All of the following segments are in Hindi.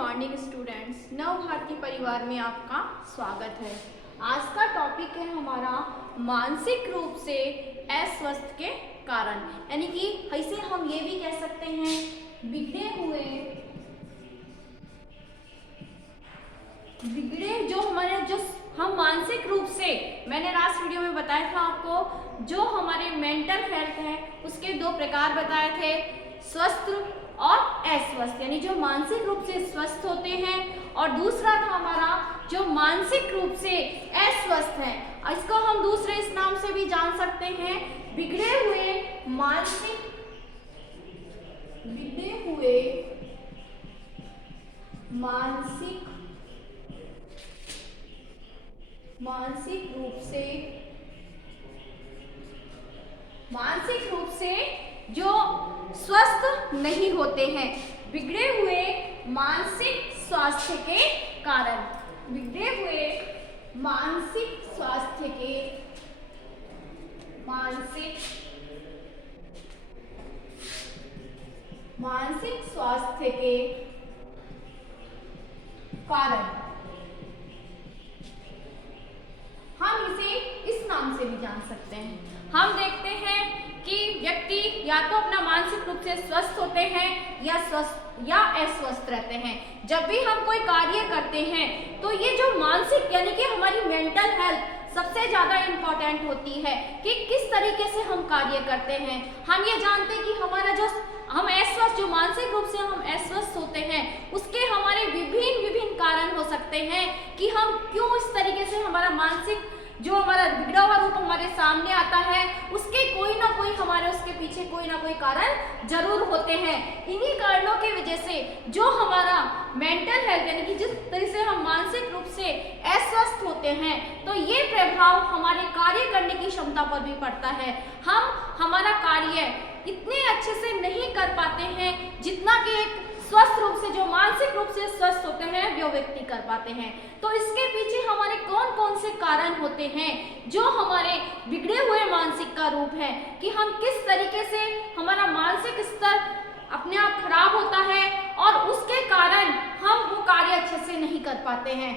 मॉर्निंग स्टूडेंट्स, नव भारती परिवार में आपका स्वागत है। आज का टॉपिक है हमारा मानसिक रूप से अस्वस्थ के कारण, यानी कि इसे हम ये भी कह सकते हैं बिगड़े जो हम मानसिक रूप से, मैंने लास्ट वीडियो में बताया था आपको, जो हमारे मेंटल हेल्थ है उसके दो प्रकार बताए थे, स्वस्थ और अस्वस्थ, यानी जो मानसिक रूप से स्वस्थ होते हैं और दूसरा था हमारा जो मानसिक रूप से अस्वस्थ है। इसको हम दूसरे इस नाम से भी जान सकते हैं, बिगड़े हुए मानसिक रूप से जो स्वस्थ नहीं होते हैं, बिगड़े हुए मानसिक स्वास्थ्य के कारण, बिगड़े हुए मानसिक स्वास्थ्य के कारण हम इसे इस नाम से भी जान सकते हैं। हम देखते हैं कि व्यक्ति या तो अपना मानसिक रूप से स्वस्थ होते हैं या अस्वस्थ रहते हैं। जब भी हम कोई कार्य करते हैं तो ये जो मानसिक यानी कि हमारी मेंटल हेल्थ सबसे ज्यादा इम्पोर्टेंट होती है कि किस तरीके से हम कार्य करते हैं। हम ये जानते हैं कि हमारा जो मानसिक रूप से हम अस्वस्थ होते हैं उसके हमारे विभिन्न कारण हो सकते हैं कि हम क्यों इस तरीके से हमारा मानसिक जो हमारा बिगड़ा हुआ रूप हमारे सामने आता है, उसके कोई ना कोई हमारे उसके पीछे कोई ना कोई कारण जरूर होते हैं। इन्हीं कारणों की वजह से जो हमारा मेंटल हेल्थ यानी कि जिस तरह से हम मानसिक रूप से अस्वस्थ होते हैं तो ये प्रभाव हमारे कार्य करने की क्षमता पर भी पड़ता है। हम हमारा कार्य इतने अच्छे से नहीं कर पाते हैं जितना कि एक स्वस्थ रूप से जो मानसिक रूप से स्वस्थ होते हैं वो व्यक्ति कर पाते हैं। तो इसके पीछे हमारे कौन कौन से कारण होते हैं जो हमारे बिगड़े हुए मानसिक का रूप है कि हम किस तरीके से हमारा मानसिक स्तर अपने आप खराब होता है और उसके कारण हम वो कार्य अच्छे से नहीं कर पाते हैं।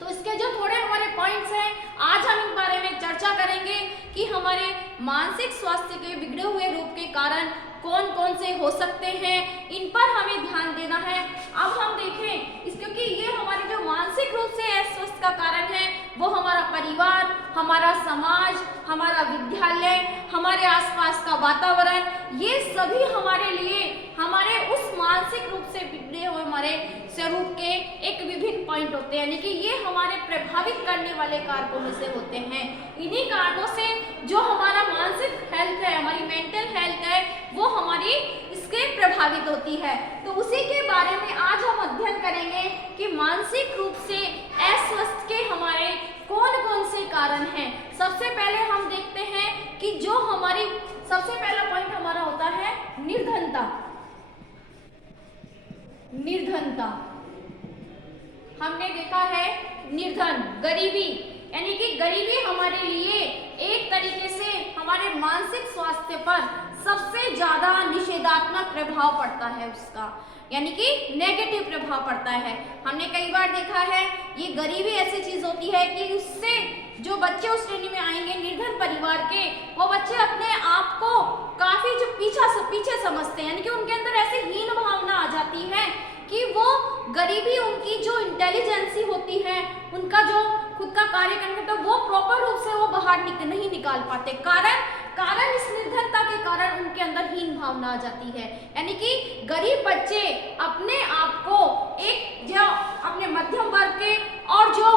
तो इसके जो थोड़े हमारे पॉइंट्स हैं, आज हम इन बारे में चर्चा करेंगे कि हमारे मानसिक स्वास्थ्य के बिगड़े हुए रूप के कारण कौन कौन से हो सकते हैं, इन पर हमें ध्यान देना है। अब हम देखें क्योंकि ये हमारे जो मानसिक रूप से अस्वस्थ का कारण है वो हमारा परिवार, हमारा समाज, हमारा विद्यालय, हमारे आसपास का वातावरण, ये सभी हमारे लिए हमारे उस मानसिक रूप से बिगड़े हुए हमारे स्वरूप के एक विभिन्न पॉइंट होते हैं, यानी कि ये हमारे प्रभावित करने वाले कारकों में से होते हैं। इन्हीं कारणों से जो हमारा मानसिक हेल्थ है, हमारी मेंटल हेल्थ है, वो हमारी इसके प्रभावित होती है। तो उसी के बारे में आज हम अध्ययन करेंगे कि मानसिक रूप से अस्वस्थ के हमारे कौन कौन से कारण हैं। सबसे पहले हम देखते हैं कि जो हमारी सबसे पहला पॉइंट हमारा होता है निर्धनता। हमने देखा है निर्धन, गरीबी, यानी कि गरीबी हमारे लिए एक तरीके से हमारे मानसिक स्वास्थ्य पर सबसे ज्यादा निषेधात्मक प्रभाव पड़ता है उसका, यानी कि नेगेटिव प्रभाव पड़ता है। हमने कई बार देखा है ये गरीबी ऐसी चीज होती है कि उससे जो बच्चे उस श्रेणी में आएंगे निर्धन परिवार के, वो बच्चे अपने आप को काफी जो पीछे समझते हैं, यानी कि उनके अंदर ऐसी हीन भावना आ जाती है कि वो गरीबी उनकी जो इंटेलिजेंसी होती है, उनका जो खुद का कार्य करने का वो प्रॉपर रूप से वो बाहर नहीं निकाल पाते। कारण इस निर्धनता के कारण उनके अंदर हीन भावना आ जाती है, यानी कि गरीब बच्चे अपने आप को एक जो अपने मध्यम वर्ग के और जो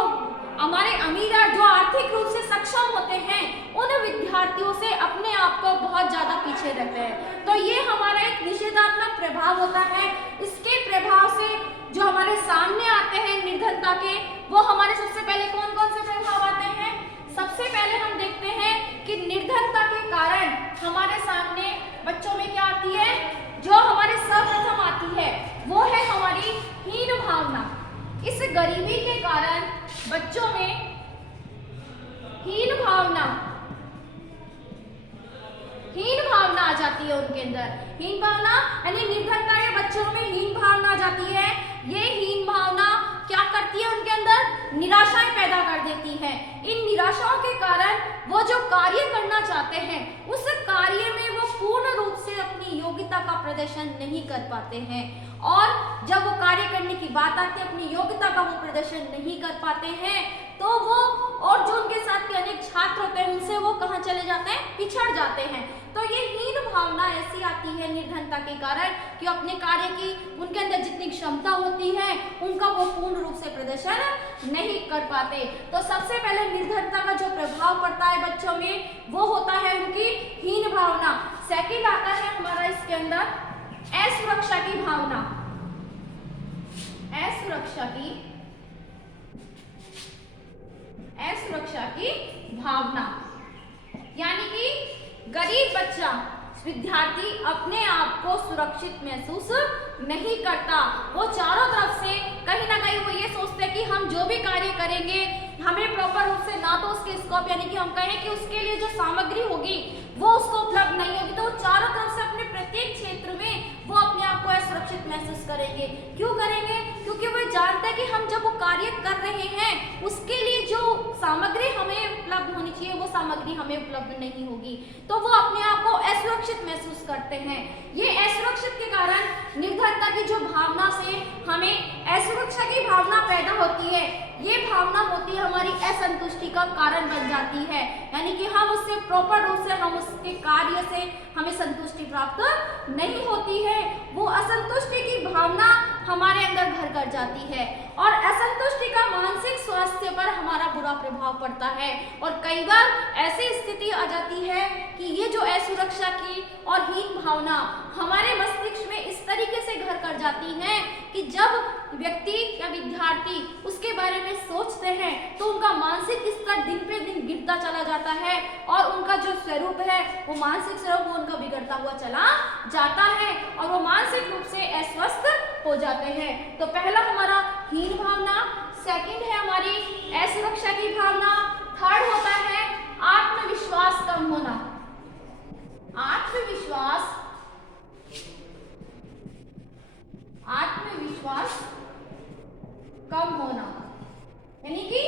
हमारे अमीर जो आर्थिक रूप से सक्षम होते हैं उन विद्यार्थियों से अपने आप को बहुत ज्यादा पीछे रखते हैं। तो ये हमारा एक निषेधात्मक प्रभाव होता है। इसके प्रभाव से जो हमारे सामने आते हैं निर्धनता के, वो हमारे सबसे पहले कौन कौन से प्रभाव आते हैं। सबसे पहले हम देखते हैं कि निर्धनता के कारण हमारे सामने बच्चों में क्या आती है, जो हमारे सर्वप्रथम आती है वो है हमारी हीन भावना। इस गरीबी के कारण बच्चों में हीन भावना आ जाती है उनके अंदर। हीन भावना यानी निर्धनता के बच्चों में हीन भावना आ जाती है। ये निराशाएं पैदा कर देती है। इन निराशाओं के कारण वो जो कार्य करना चाहते हैं उस कार्य में वो पूर्ण रूप से अपनी योग्यता का प्रदर्शन नहीं कर पाते हैं, और जब वो कार्य करने की बात आती है अपनी योग्यता का वो प्रदर्शन नहीं कर पाते हैं तो वो और जो उनके साथ के अनेक छात्र होते हैं उनसे वो कहाँ चले जाते हैं, पिछड़ जाते हैं। तो ये हीन भावना ऐसी आती है निर्धनता के कारण कि अपने कार्य की उनके अंदर जितनी क्षमता होती है उनका वो पूर्ण रूप से प्रदर्शन नहीं कर पाते। तो सबसे पहले निर्धनता का जो प्रभाव पड़ता है बच्चों में वो होता है उनकी हीन भावना। सेकंड आता है हमारा इसके अंदर असुरक्षा की भावना। असुरक्षा की भावना यानी कि गरीब बच्चा विद्यार्थी अपने आप को सुरक्षित महसूस नहीं करता। वो चारों तरफ से कहीं ना कहीं वो ये सोचते हैं कि हम जो भी कार्य करेंगे हमें प्रॉपर रूप से ना तो उसके स्कोप यानी कि हम कहें कि उसके लिए जो सामग्री होगी वो उसको उपलब्ध नहीं होगी, तो वो चारों तरफ से अपने प्रत्येक क्षेत्र में वो अपने आप को असुरक्षित महसूस करेंगे। क्यों करेंगे? क्योंकि वो जानते हैं कि हम जब वो कार्य कर रहे हैं उसके लिए जो सामग्री हमें उपलब्ध होनी चाहिए वो सामग्री हमें उपलब्ध नहीं होगी, तो वो अपने आप को असुरक्षित महसूस करते हैं। ये असुरक्षित के कारण निर्धनता की जो भावना से हमें असुरक्षा की भावना पैदा होती है, ये भावना होती है हमारी असंतुष्टि का कारण बन जाती है, यानी कि हम उससे प्रॉपर रूप से हम उसके कार्य से हमें संतुष्टि प्राप्त नहीं होती है। वो असंतुष्टि की भावना हमारे अंदर घर कर जाती है और असंतुष्टि का मानसिक स्वास्थ्य पर हमारा बुरा प्रभाव पड़ता है। और कई बार ऐसी स्थिति आ जाती है कि ये जो असुरक्षा की और हीन भावना हमारे मस्तिष्क में इस तरीके से घर कर जाती है कि जब व्यक्ति या विद्यार्थी उसके बारे में सोचते हैं तो उनका मानसिक स्तर दिन पे दिन गिरता चला जाता है और उनका जो स्वरूप है वो मानसिक स्वरूप वो उनका बिगड़ता हुआ चला जाता है और वो मानसिक रूप से अस्वस्थ हो जाते हैं। तो पहला हमारा हीन भावना, सेकंड है हमारी असुरक्षा की भावना, थर्ड होता है आत्मविश्वास कम होना। आत्मविश्वास कम होना यानी कि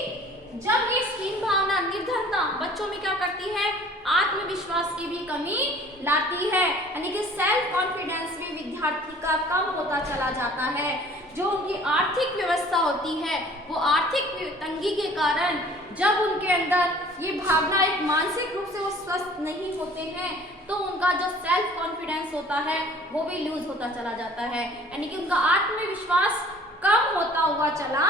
जब ये हीन भावना निर्धनता बच्चों में क्या करती है, आत्मविश्वास की भी कमी लाती है, यानी कि सेल्फ कॉन्फिडेंस भी विद्यार्थी का कम होता चला जाता है। जो उनकी आर्थिक व्यवस्था होती है वो आर्थिक तंगी के कारण जब उनके अंदर ये भावना एक मानसिक रूप से वो स्वस्थ नहीं होते हैं तो उनका जो सेल्फ कॉन्फिडेंस होता है वो भी लूज होता चला जाता है, यानी कि उनका आत्मविश्वास कम होता हुआ चला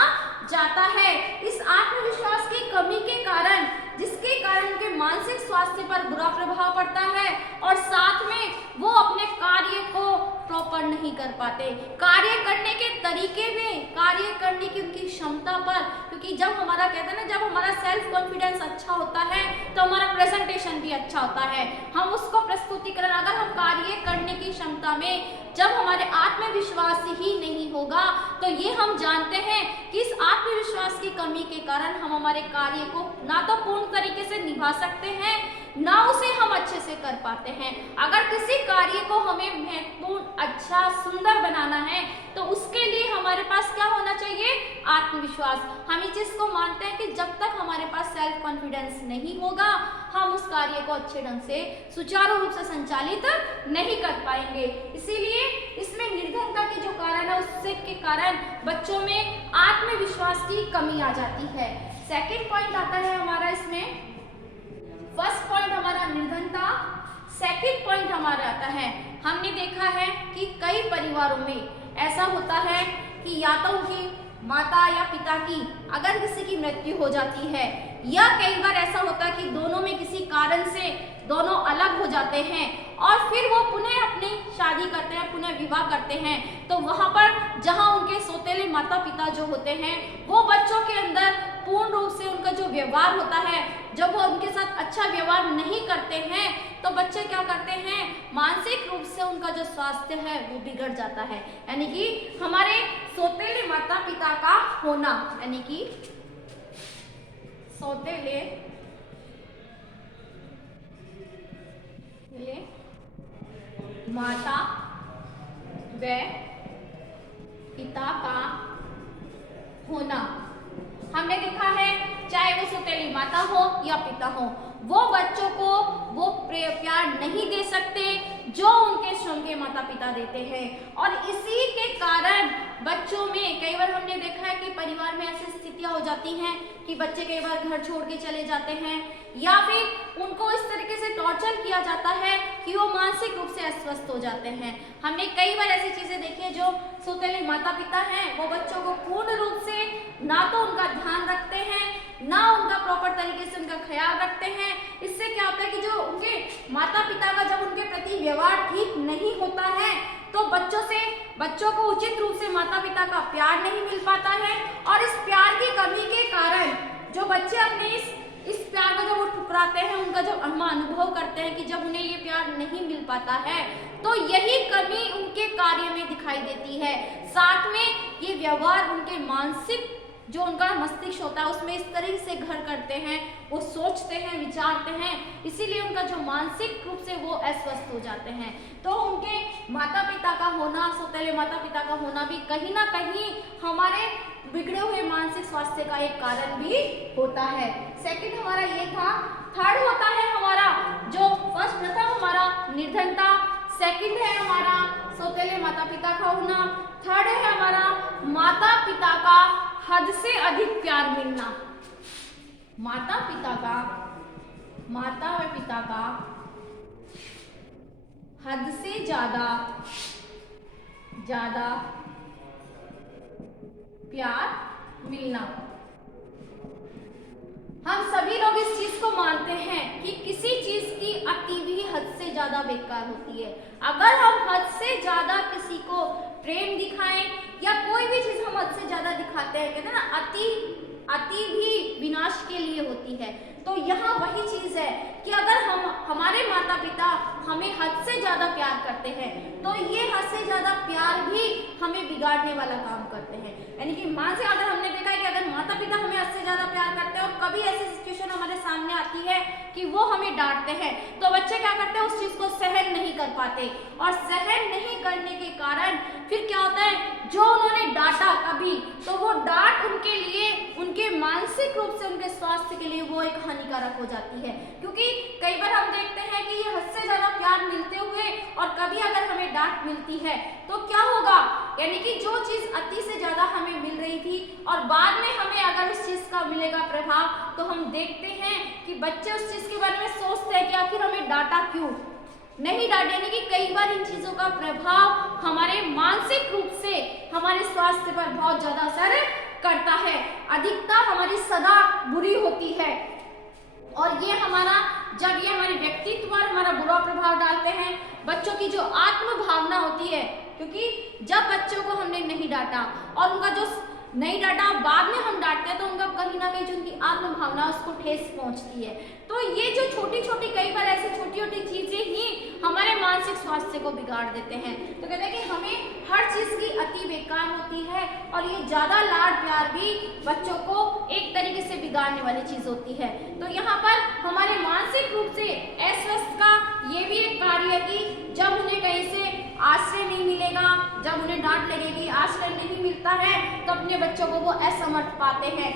जाता है। इस आत्मविश्वास की कमी के कारण जिसके कारण उनके मानसिक स्वास्थ्य पर बुरा प्रभाव पड़ता है और साथ में वो अपने कार्य को प्रॉपर नहीं कर पाते, कार्य करने के तरीके में, कार्य करने की उनकी क्षमता पर, क्योंकि जब हमारा कहते हैं ना जब हमारा सेल्फ कॉन्फिडेंस अच्छा होता है तो हमारा प्रेजेंटेशन भी अच्छा होता है, हम उसको प्रस्तुतिकरण अगर हम कार्य करने की क्षमता में जब हमारे आत्मविश्वास ही नहीं होगा तो ये हम जानते हैं कि इस आत्मविश्वास की कमी के कारण हम हमारे कार्य को ना तो पूर्ण तरीके से निभा सकते हैं ना उसे हम अच्छे से कर पाते हैं। अगर किसी कार्य को हमें महत्वपूर्ण, अच्छा, सुंदर बनाना है तो उसके लिए हमारे पास क्या होना चाहिए, आत्मविश्वास। हम इस चीज को मानते हैं कि जब तक हमारे पास सेल्फ कॉन्फिडेंस नहीं होगा हम उस कार्य को अच्छे ढंग से सुचारू रूप से संचालित नहीं कर पाएंगे। इसीलिए इसमें निर्धनता के जो कारण है उससे के कारण बच्चों में आत्मविश्वास की कमी आ जाती है। सेकंड पॉइंट आता है हमारा इसमें, फर्स्ट पॉइंट हमारा निर्धनता, सेकंड पॉइंट हमारा आता है हमने देखा है कि कई परिवारों में ऐसा होता है कि या तो उनकी माता या पिता की अगर किसी की मृत्यु हो जाती है या कई बार ऐसा होता है कि दोनों में किसी कारण से दोनों अलग हो जाते हैं और फिर वो पुनः अपनी शादी करते हैं, पुनः विवाह करते हैं, तो वहाँ पर जहाँ उनके सौतेले माता पिता जो होते हैं वो बच्चों के अंदर पूर्ण रूप से उनका जो व्यवहार होता है जब वो उनके साथ अच्छा व्यवहार नहीं करते हैं तो बच्चे क्या करते हैं, मानसिक रूप से उनका जो स्वास्थ्य है वो बिगड़ जाता है। यानी कि हमारे सौतेले माता पिता का होना, यानी कि सौतेले माता व पिता का होना, हम हमने देखा है चाहे वो सौतेली माता हो या पिता हो, वो बच्चों को वो प्यार नहीं दे सकते जो उनके स्वयं के माता पिता देते हैं। और इसी के कारण बच्चों में कई बार हमने देखा है कि परिवार में ऐसी स्थितियां हो जाती हैं कि बच्चे कई बार घर छोड़ के चले जाते हैं या फिर उनको इस तरीके से टॉर्चर किया जाता है कि वो मानसिक रूप से अस्वस्थ हो जाते हैं। हमने कई बार ऐसी चीजें देखी है, जो सौतेले माता पिता हैं वो बच्चों को पूर्ण रूप से ना तो उनका ध्यान रखते हैं, ना उनका प्रॉपर तरीके से उनका ख्याल रखते हैं। इससे क्या होता है कि जो उनके माता पिता का जब उनके प्रति व्यवहार ठीक नहीं होता है तो बच्चों को उचित रूप से माता पिता का प्यार नहीं मिल पाता है। और इस प्यार की कमी के कारण जो बच्चे अपने इस प्यार को जब वो ठुकराते हैं, उनका जब अनुभव करते हैं कि जब उन्हें ये प्यार नहीं मिल पाता है तो यही कमी उनके कार्य में दिखाई देती है। साथ में ये व्यवहार उनके मानसिक जो उनका मस्तिष्क होता है उसमें इस तरह से घर करते हैं, वो सोचते हैं, विचारते हैं, इसीलिए उनका जो मानसिक रूप से वो अस्वस्थ हो जाते हैं। तो उनके माता पिता का होना, सौतेले माता पिता का होना भी कहीं ना कहीं हमारे बिगड़े हुए मानसिक स्वास्थ्य का एक कारण भी होता है। सेकंड हमारा ये था। थर्ड होता है हमारा जो प्रथम हमारा निर्धनता, सेकंड है हमारा सौतेले माता पिता का होना, थर्ड है हमारा माता पिता का हद से अधिक प्यार मिलना। माता व पिता का हद से ज्यादा प्यार मिलना। हम सभी लोग इस चीज को मानते हैं कि किसी चीज की अति भी हद से ज्यादा बेकार होती है। अगर हम हद से ज्यादा किसी को प्रेम दिखाएं या कोई भी चीज हम हद से ज्यादा दिखाते हैं, कहते हैं ना अति भी विनाश के लिए होती है। तो यहाँ वही चीज है कि अगर हमारे माता पिता हमें हद से ज्यादा प्यार करते हैं तो ये हद से ज्यादा प्यार भी हमें बिगाड़ने वाला काम करते हैं। यानी कि माँ से अगर हमने देखा है कि अगर माता पिता हमें हद से ज्यादा प्यार करते हैं और कभी ऐसी सिचुएशन हमारे सामने आती है कि वो हमें डांटते हैं तो बच्चे क्या करते हैं, उस चीज को सहन नहीं कर पाते। और सहन नहीं करने के कारण फिर क्या होता है, जो उन्होंने डांटा कभी तो वो डांट उनके लिए, उनके मानसिक रूप से, उनके स्वास्थ्य के लिए वो एक हानिकारक हो जाती है। क्योंकि कई बार हम देखते हैं कि ये हद से ज्यादा प्यार मिलते हुए और कभी अगर हमें डांट मिलती है तो क्या होगा, यानी कि जो चीज अति से ज्यादा हमें मिल रही थी और बाद में हमें अगर उस चीज का मिलेगा प्रभाव तो हम देखते हैं कि बच्चे उस चीज के बारे में सोचते हैं कि आखिर हमें डांटा क्यों नहीं डांटे। यानी कि कई बार इन चीजों का प्रभाव हमारे मानसिक रूप से हमारे स्वास्थ्य पर बहुत ज्यादा असर करता है। अधिकता हमारी सदा बुरी होती है और ये जब ये हमारे व्यक्तित्व पर हमारा बुरा प्रभाव डालते हैं। बच्चों की जो आत्म भावना होती है, क्योंकि जब बच्चों को हमने नहीं डांटा और उनका जो नहीं डांटा बाद में हम डांटते हैं तो उनका कहीं ना कहीं जो उनकी आत्म भावना उसको ठेस पहुंचती है। तो ये जो छोटी छोटी कई बार ऐसी छोटी छोटी चीजें ही हमारे मानसिक स्वास्थ्य को बिगाड़ देते हैं। तो कहते हैं कि हमें हर चीज की अति बेकार होती है और ये ज्यादा लाड प्यार भी बच्चों को एक तरीके से बिगाड़ने वाली चीज होती है। तो यहाँ पर हमारे मानसिक रूप से अस्वस्थ का ये भी एक कार्य है कि जब उन्हें कहीं से आश्रय नहीं मिलेगा, जब उन्हें डांट लगेगी, आश्रय नहीं मिलता है तो अपने बच्चों को वो असमर्थ पाते हैं।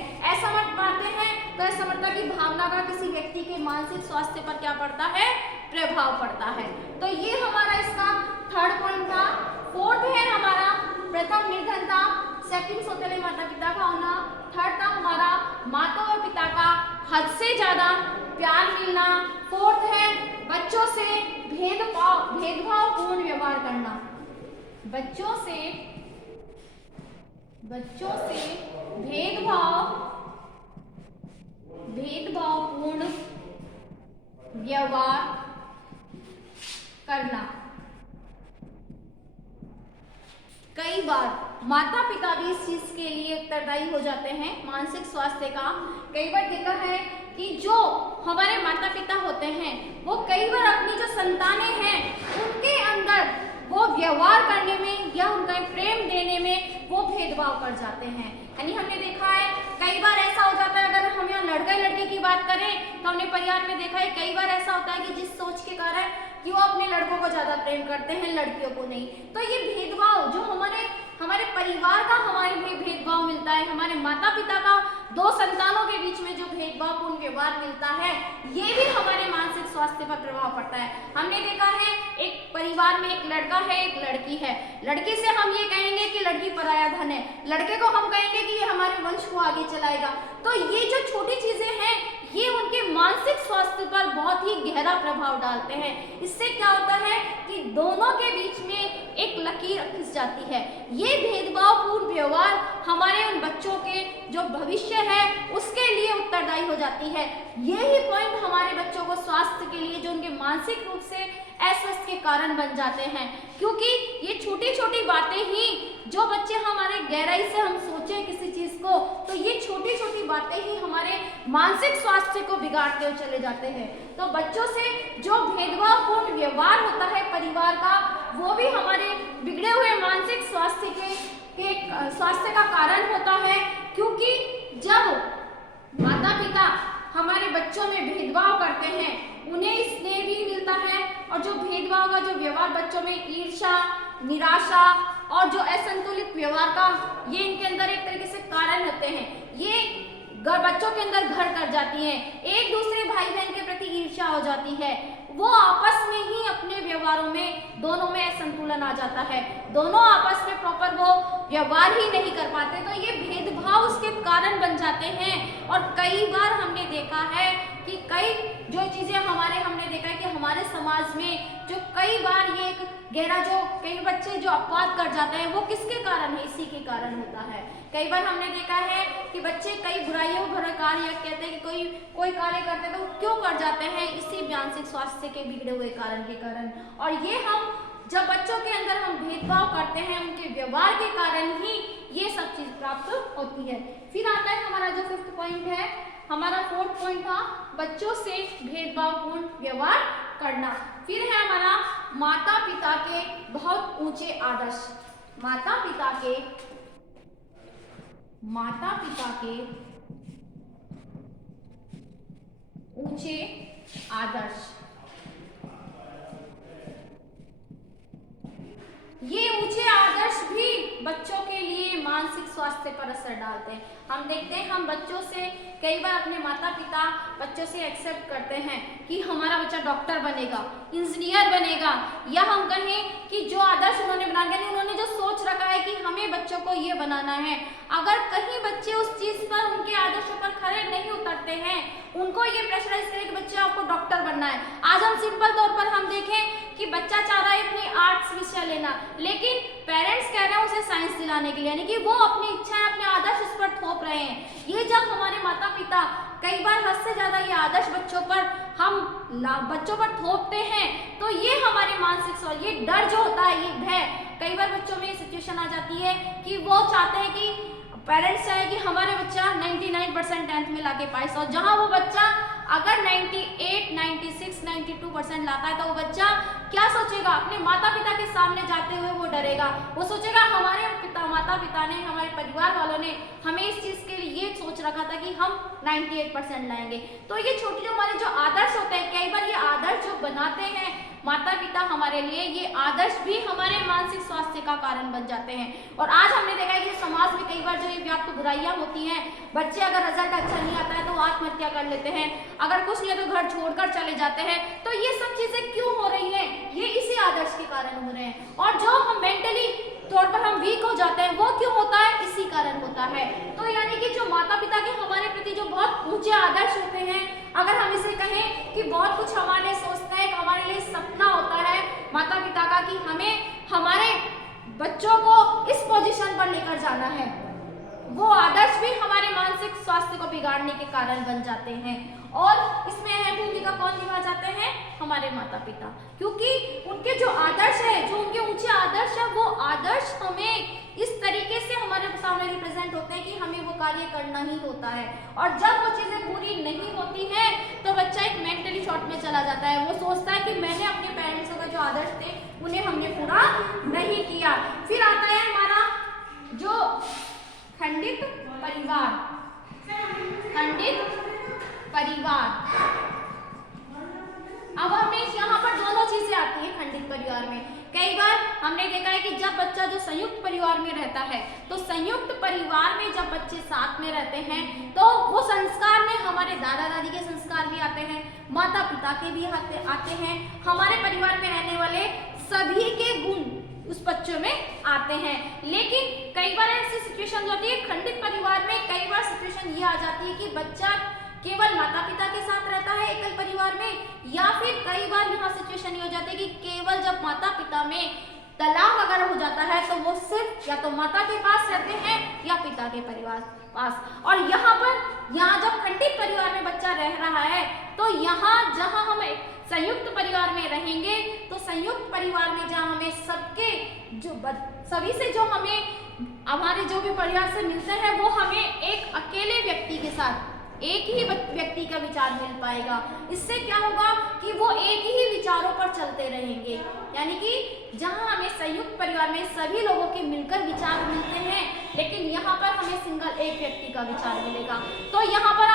तो असमर्थता की भावना का किसी व्यक्ति के मानसिक स्वास्थ्य पर क्या पड़ता है, प्रभाव पड़ता है। तो ये हमारा इसका थर्ड पॉइंट था। फोर्थ है हमारा प्रथम निर्धनता, सेकंड सौतेले माता पिता का होना, थर्ड था हमारा माता और पिता का हद से ज्यादा प्यार मिलना, फोर्थ है बच्चों से भेदभावपूर्ण व्यवहार करना। बच्चों से भेदभावपूर्ण व्यवहार करना। कई बार माता पिता भी इस चीज के लिए उत्तरदायी हो जाते हैं मानसिक स्वास्थ्य का। कई बार देखा है कि जो हमारे माता पिता होते हैं वो कई बार अपनी जो संतानें हैं उनके अंदर वो व्यवहार करने में या उनका प्रेम देने में वो भेदभाव कर जाते हैं। यानी हमने देखा है कई बार ऐसा हो जाता है, अगर हम यहाँ लड़का लड़की की बात करें तो हमने परिवार में देखा है कई बार ऐसा होता है कि जिस सोच के कारण कि वो अपने लड़कों को ज्यादा प्रेम करते हैं, लड़कियों को नहीं। तो ये भेदभाव जो हमारे परिवार का हमारे में भेदभाव मिलता है, हमारे माता पिता का दो संतानों के बीच में जो भेदभावपूर्ण व्यवहार मिलता है, ये भी हमारे मानसिक स्वास्थ्य पर प्रभाव पड़ता है। हमने देखा है एक परिवार में एक लड़का है, एक लड़की है। लड़की से हम ये कहेंगे कि लड़की पराया धन है, लड़के को हम कहेंगे कि ये हमारे वंश को आगे चलाएगा। तो ये जो छोटी चीजें हैं, ये उनके मानसिक स्वास्थ्य पर बहुत ही गहरा प्रभाव डालते हैं। इससे क्या होता है कि दोनों के बीच में एक लकीर खिंच जाती है। ये भेदभावपूर्ण व्यवहार हमारे उन बच्चों के जो भविष्य है उसके लिए उत्तरदायी हो जाती है। यही पॉइंट हमारे बच्चों को स्वास्थ्य के लिए, जो उनके मानसिक रूप से अस्वस्थ के कारण बन जाते हैं, क्योंकि ये छोटी छोटी बातें ही, जो बच्चे हमारे गहराई से हम सोचें किसी चीज को, तो ये छोटी छोटी बातें ही हमारे मानसिक स्वास्थ्य को बिगाड़ते हुए चले जाते हैं। तो बच्चों से जो भेदभावपूर्ण व्यवहार होता है परिवार का, वो भी हमारे बिगड़े हुए मानसिक स्वास्थ्य के स्वास्थ्य का कारण होता है। क्योंकि जब माता पिता हमारे बच्चों में भेदभाव करते हैं, उन्हें स्नेह भी मिलता है, और जो भेदभाव का जो व्यवहार बच्चों में ईर्ष्या, निराशा और जो असंतुलित व्यवहार का, ये इनके अंदर एक तरीके से कारण होते हैं। ये बच्चों के अंदर घर कर जाती हैं, एक दूसरे भाई बहन के प्रति ईर्ष्या हो जाती है, वो आपस में ही अपने व्यवहारों में दोनों में असंतुलन आ जाता है, दोनों आपस में प्रॉपर वो व्यवहार ही नहीं कर पाते। तो ये भेदभाव उसके कारण बन जाते हैं। और कई बार हमने देखा है कि कई जो चीजें हमने देखा है कि हमारे समाज में जो कई बार ये एक गहरा, जो कई बच्चे जो अपवाद कर जाते हैं, वो किसके कारण है? इसी के कारण होता है। कई बार हमने देखा है कि बच्चे कई बुराइयों भरे कार्य कहते हैं कि कोई कार्य करते हैं तो क्यों कर जाते हैं? इसी मानसिक स्वास्थ्य के बिगड़े हुए कारण के कारण। और ये हम जब बच्चों के अंदर हम भेदभाव करते हैं, उनके व्यवहार के कारण ही ये सब चीज प्राप्त होती है। फिर आता है हमारा जो 5th पॉइंट है, हमारा 4th पॉइंट था बच्चों से भेदभावपूर्ण व्यवहार करना। फिर है हमारा माता पिता के बहुत ऊंचे आदर्श। माता पिता के ऊंचे आदर्श, ये ऊंचे आदर्श भी बच्चों के लिए मानसिक स्वास्थ्य पर असर डालते हैं। हम देखते हैं, हम बच्चों से कई बार अपने माता पिता बच्चों से एक्सेप्ट करते हैं कि हमारा बच्चा डॉक्टर बनेगा, इंजीनियर बनेगा, या हम कहें कि जो आदर्श उन्होंने बना के, उन्होंने जो सोच रखा है कि हमें बच्चों को ये बनाना है, अगर कहीं बच्चे उस चीज पर, उनके आदर्शों पर खरे नहीं उतरते हैं, उनको ये प्रेशराइज करें कि बच्चे आपको डॉक्टर बनना है। आज हम सिंपल तौर पर हम देखें कि बच्चा चाह रहा है अपनी आर्ट्स विषय लेना, लेकिन पेरेंट्स कह रहे हैं उसे साइंस दिलाने के लिए, यानी कि वो अपनी इच्छाएं, अपने आदर्श उस पर थोप रहे हैं। ये जब हमारे माता पिता कई बार हद से ज्यादा ये आदर्श बच्चों पर थोपते हैं, तो ये हमारे मानसिक स्वास्थ्य, ये डर जो होता है, ये भय, कई बार बच्चों में ये सिचुएशन आ जाती है कि वो चाहते हैं कि पेरेंट्स चाहे कि हमारे बच्चा 99% 10th में लाके पास हो, जहां वो बच्चा अगर 98, 96, 92% लाता है, तो वो बच्चा क्या सोचेगा? अपने माता पिता के सामने जाते हुए वो डरेगा, वो सोचेगा हमारे माता पिता ने, हमारे परिवार वालों ने हमें इस चीज के लिए ये सोच रखा था कि हम 98% लाएंगे। तो ये छोटे जो हमारे जो आदर्श होते हैं, कई बार ये आदर्श जो बनाते हैं माता पिता हमारे लिए, ये आदर्श भी हमारे मानसिक स्वास्थ्य का कारण बन जाते हैं। और आज हमने देखा है कि समाज में कई बार जो ये व्याप्त बुराइयां होती हैं, बच्चे अगर रिजल्ट अच्छा नहीं आता है तो आत्महत्या कर लेते हैं, अगर कुछ नहीं है तो घर छोड़कर चले जाते हैं। तो ये सब चीजें क्यों हो रही हैं? ये इसी आदर्श के कारण हो रहे हैं। और जो हम मेंटली तौर पर हम वीक हो जाते हैं, वो क्यों होता है? इसी कारण होता है। तो यानी कि जो माता पिता के हमारे प्रति जो बहुत ऊंचे आदर्श होते हैं, अगर हम इसे कहें कि बहुत कुछ हमारे लिए सोचते हैं, हमारे लिए सपना होता है माता पिता का कि हमें हमारे बच्चों को इस पोजीशन पर लेकर जाना है, वो आदर्श भी हमारे मानसिक स्वास्थ्य को बिगाड़ने के कारण बन जाते हैं। और इसमें अहम भूमिका कौन निभा जाते हैं? हमारे माता पिता, क्योंकि उनके जो आदर्श है, जो उनके ऊंचे आदर्श है, वो आदर्श हमें इस तरीके से हमारे सामने रिप्रेजेंट होते हैं कि हमें वो कार्य करना ही होता है। और जब वो चीजें पूरी नहीं होती हैं, तो बच्चा एक मेंटली शॉर्ट में चला जाता है। वो सोचता है कि मैंने अपने पेरेंट्सों का जो आदर्श थे उन्हें हमने पूरा नहीं किया। फिर आता है हमारा जो खंडित परिवार। अब हमें यहाँ पर दोनों चीजें आती है खंडित परिवार में। कई बार हमने देखा है कि जब बच्चा जो संयुक्त परिवार में रहता है, तो संयुक्त परिवार में जब बच्चे साथ में रहते हैं तो वो संस्कार में हमारे दादा दादी के संस्कार भी आते हैं, माता पिता के भी आते हैं, हमारे परिवार में रहने वाले सभी के गुण उस बच्चों में आते हैं। लेकिन कई बार ऐसी सिचुएशन होती है खंडित परिवार में, कई बार सिचुएशन ये आ जाती है कि बच्चा केवल माता पिता के साथ रहता है एकल परिवार में, या फिर कई बार यहाँ सिचुएशन ये हो जाती है कि केवल जब माता पिता में तलाक अगर हो जाता है तो वो सिर्फ या तो माता के पास रहते हैं या पिता के परिवार पास। और यहाँ जब खंडित परिवार में बच्चा रह रहा है तो यहाँ जहाँ हम संयुक्त परिवार में रहेंगे तो संयुक्त परिवार में जहाँ हमें सभी से जो हमें हमारे जो भी परिवार से मिलते हैं वो हमें एक अकेले व्यक्ति के साथ एक ही व्यक्ति का विचार मिल पाएगा। इससे क्या होगा कि वो एक ही विचारों पर चलते रहेंगे, यानी कि जहां हमें संयुक्त परिवार में सभी लोगों के मिलकर विचार मिलते हैं, लेकिन यहाँ पर हमें सिंगल एक व्यक्ति का विचार मिलेगा। तो यहाँ पर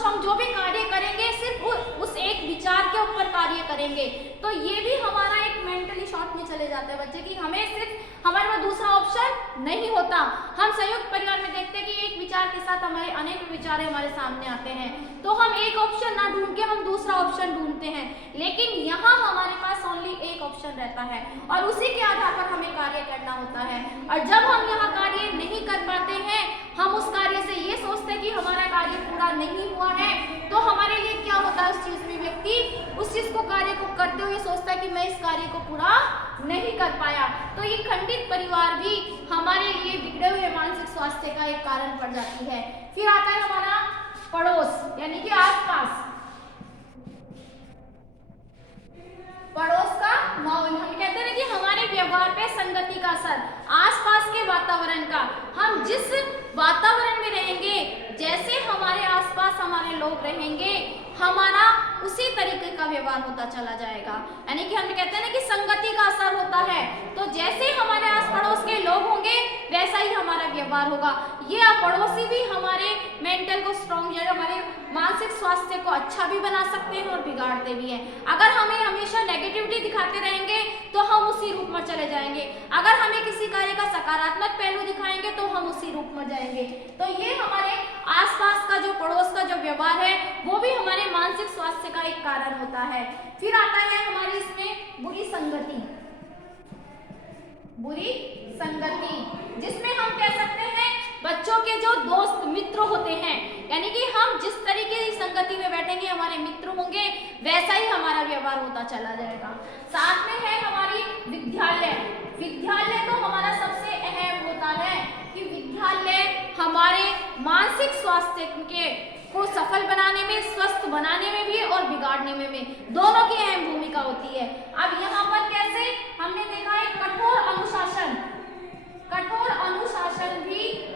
हम जो भी कार्य करेंगे सिर्फ उस एक विचार के ऊपर कार्य करेंगे। तो ये भी हमारा एक मेंटली शॉर्ट में चले जाते हैं बच्चे की हमें सिर्फ हमारे पास दूसरा ऑप्शन नहीं होता। हम संयुक्त परिवार में देखते हैं कि एक विचार के साथ हमारे अनेक विचार हमारे सामने आते हैं, तो हम एक ऑप्शन ना ढूंढ के हम दूसरा ऑप्शन ढूंढते हैं, लेकिन यहाँ हमारे पास ओनली एक ऑप्शन रहता है और उसी के आधार पर हमें कार्य करना होता है। और जब हम यहाँ कार्य नहीं कर पाते हैं, हम उस कार्य से ये सोचते हैं कि हमारा कार्य पूरा नहीं हुआ है, तो हमारे लिए क्या होता है उस चीज में व्यक्ति उस चीज को कार्य को करते हुए सोचता है कि मैं इस कार्य को पूरा नहीं कर पाया। तो ये खंडित परिवार भी हमारे लिए बिगड़े हुए मानसिक स्वास्थ्य का एक कारण पड़ जाती है। फिर आता है हमारा पड़ोस यानी कि आसपास, पड़ोस का माहौल। हम कहते हैं कि हमारे व्यवहार पे संगति का असर, आसपास के वातावरण का, हम जिस वातावरण में रहेंगे, जैसे हमारे आसपास हमारे लोग रहेंगे, हमारा उसी तरीके का व्यवहार होता चला जाएगा। यानी कि हम कहते हैं ना कि संगति का असर होता है, तो जैसे हमारे आस पड़ोस के लोग होंगे वैसा ही हमारा व्यवहार होगा। ये पड़ोसी भी हमारे मेंटल को स्ट्रॉन्ग, हमारे मानसिक स्वास्थ्य को अच्छा भी बना सकते हैं और बिगाड़ते भी हैं। अगर हमें हमेशा नेगेटिविटी दिखाते रहेंगे तो हम उसी रूप में चले जाएंगे, अगर हमें किसी कार्य का सकारात्मक पहलू दिखाएंगे तो हम उसी रूप में जाएंगे। तो ये हमारे आसपास का जो पड़ोस का जो व्यवहार है वो भी हमारे मानसिक स्वास्थ्य का एक कारण होता है। फिर आता है हमारी इसमें बुरी संगति, बुरी संगति जिसमें हम कह सकते हैं बच्चों के जो दोस्त मित्र होते हैं, यानी कि हम जिस तरीके की संगति में बैठेंगे हमारे मित्र होंगे वैसा ही हमारा व्यवहार होता चला जाएगा। साथ में है हमारी विद्यालय। विद्यालय तो हमारा सबसे अहम होता है कि विद्यालय हमारे मानसिक स्वास्थ्य को सफल बनाने में, स्वस्थ बनाने में भी और बिगाड़ने में भी दोनों की अहम भूमिका होती है। अब यहाँ पर कैसे हमने देखा है कठोर अनुशासन, कठोर अनुशासन भी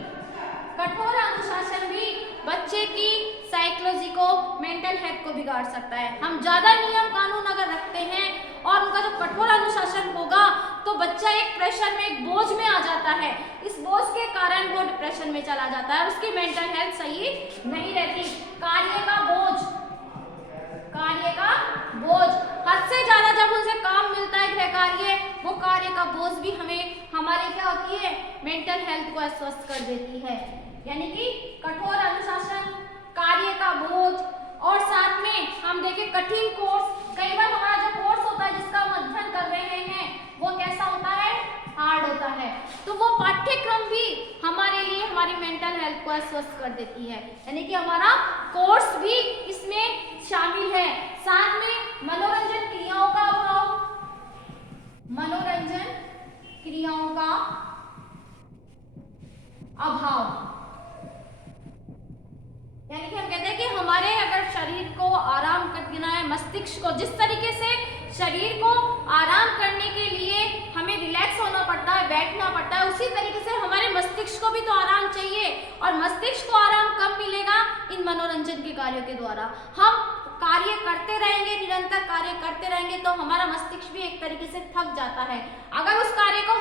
बच्चे की साइकोलॉजी को, मेंटल हेल्थ को बिगाड़ सकता है। हम ज्यादा नियम कानून अगर रखते हैं और उनका जो कठोर अनुशासन होगा तो बच्चा एक प्रेशर में, एक बोझ में आ जाता है। इस बोझ के कारण वो डिप्रेशन में चला जाता है, उसकी मेंटल हेल्थ सही नहीं रहती। कार्य का बोझ, हद से ज्यादा जब उनसे काम मिलता है गृह कार्य, वो कार्य का बोझ भी हमारे क्या होती है, मेंटल हेल्थ को अस्वस्थ कर देती है। यानी कि कठोर अनुशासन, कार्य का बोझ, और साथ में हम देखें कठिन कोर्स। कई बार हमारा जो कोर्स होता है जिसका हम अध्ययन कर रहे हैं वो कैसा होता है, हार्ड होता है, तो वो पाठ्यक्रम भी हमारे लिए हमारी मेंटल हेल्थ को अस्वस्थ कर देती है। यानी कि हमारा कोर्स भी इसमें शामिल है। साथ में मनोरंजन क्रियाओं का अभाव, मनोरंजन क्रियाओं का अभाव, यानी कि हम कहते हैं कि हमारे अगर शरीर को आराम करना है, मस्तिष्क को, जिस तरीके से शरीर को आराम करने के लिए हमें रिलैक्स होना पड़ता है, बैठना पड़ता है, उसी तरीके से हमारे मस्तिष्क को भी तो आराम चाहिए। और मस्तिष्क को आराम कब मिलेगा, इन मनोरंजन के कार्यों के द्वारा। हम कार्य करते रहेंगे, निरंतर कार्य करते रहेंगे तो हमारा मस्तिष्क भी एक तरीके से थक जाता है। अगर उस कार्य को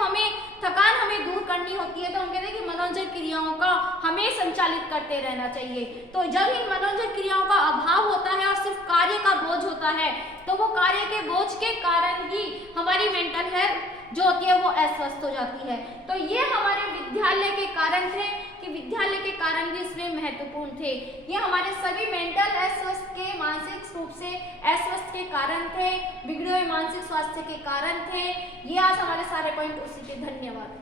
थकान हमें दूर करनी होती है तो हम कहते हैं कि मनोरंजन क्रियाओं का हमें संचालित करते रहना चाहिए। तो जब इन मनोरंजन क्रियाओं का अभाव होता है और सिर्फ कार्य का बोझ होता है तो वो कार्य के बोझ के कारण ही हमारी मेंटल हेल्थ जो होती है वो अस्वस्थ हो जाती है। तो ये हमारे विद्यालय के कारण थे कि विद्यालय के कारण भी इसमें महत्वपूर्ण थे। ये हमारे सभी मेंटल अस्वस्थ के मानसिक रूप से अस्वस्थ के कारण थे, बिगड़े हुए मानसिक स्वास्थ्य के कारण थे। ये आज हमारे सारे पॉइंट उसी के। धन्यवाद।